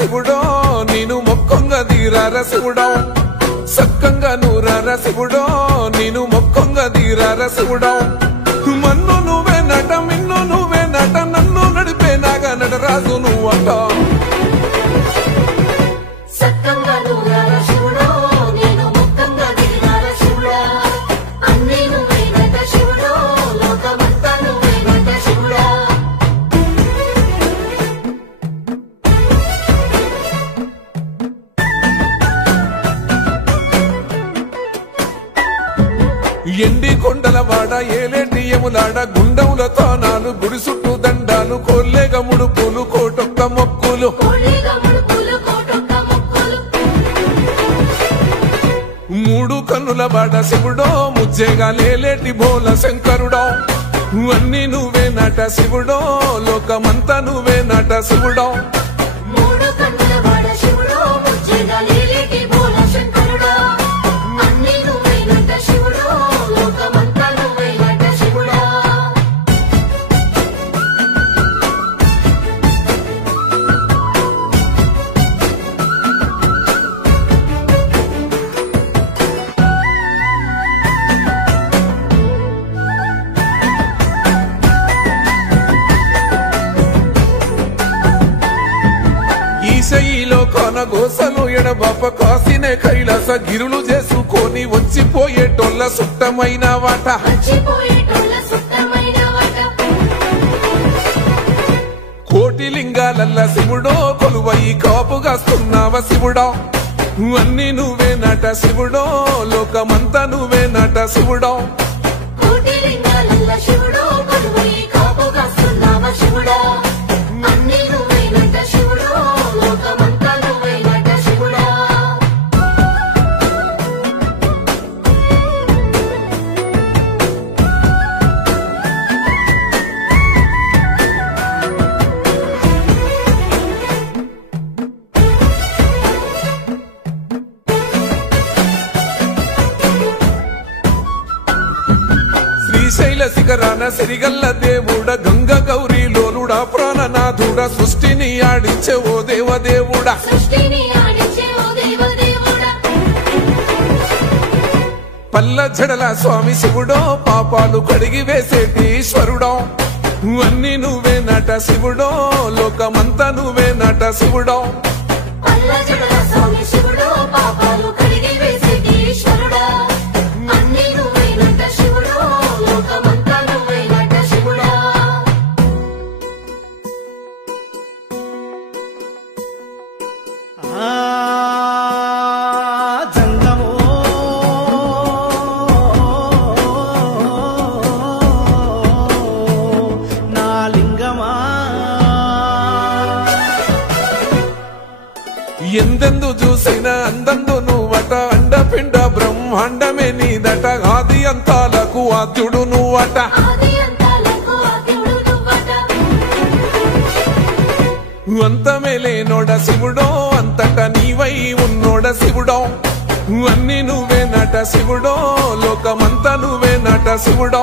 శివుడో నేను మొక్కంగా తీరార శివుడో సక్కంగా నూరార శివుడో నేను మొక్కంగా తీరార శివుడో మన్ను నువ్వే నట మిన్ను నువ్వే నట నన్ను నడిపే నాగా నటరాజు నువ్వట సక్కంగా నూరార శివుడో నేను మొక్కంగా తీరార శివుడా అన్నీ నువ్వే నట శివుడో లోకమంతా నువ్వే నట శివుడా ఎండి కొండల వాడ ఏలేటి యములాడ గుండములతో నాలు గుడి చుట్టూ దండాలు కోల్లేగ ముడుపులు కోటొక్క మొక్కులు మూడు కన్నుల వాడ శివుడో ముజ్జేగా లేలేటి బోల శంకరుడో అన్నీ నువ్వే నట శివుడో లోకమంతా నువ్వే నట శివుడో మూడు కన్నుల వాడ శివుడో ముజ్జేగా లేలేటి బోల శంకరుడో అన్నీ నువ్వే నట శివుడో లోకమంతా నువ్వే నట శివుడా ఈశయిలో కొన గోసలు ఎడబాప కాసినే కైలాస గిరులు చేసుకొని వచ్చిపోయేటోళ్ళ సుట్టమైన వాట కోటి లింగాలల్ల శివుడో కొలువయి కాపుగాస్తున్నావ శివుడో అన్నీ నువ్వే నట శివుడో లోకమంతా నువ్వే నట శివుడో కోటి లింగాలల్ల శివుడో కొలువయి కాపుగాస్తున్నావ శివుడా అన్నీ నువ్వే నట శివుడో లోకమంతా నువ్వే నట శివుడా శ్రీశైల శిఖరాన సిరిగల్ల దేవుడ గంగ గౌరీ లోలుడా ప్రాణనాథుడ సృష్టిని ఆడించే ఓ దేవదేవుడా పల్ల జడల స్వామి శివుడో పాపాలు కడిగి వేసేటి ఈశ్వరుడో అన్నీ నువ్వే నట శివుడో లోకమంతా నువ్వే నట శివుడో పల్ల జడల స్వామి శివుడో పాపాలు కడిగి వేసేటి ఈశ్వరుడా అన్నీ నువ్వే నట శివుడో లోకమంతా నువ్వే నట శివుడా జంగమో నా లింగమా ఎందెందు చూసైనా అందందు నువ్వట అండపిండ బ్రహ్మాండమే నీదట ఆది అంతాలకు ఆద్యుడు నువ్వట ఆది అంతాలకు ఆద్యుడు నువ్వట అంతమే లేనోడ శివుడో అంతట నీవై ఉన్నోడ శివుడో అన్నీ నువ్వే నట శివుడో లోకమంతా నువ్వే నట శివుడో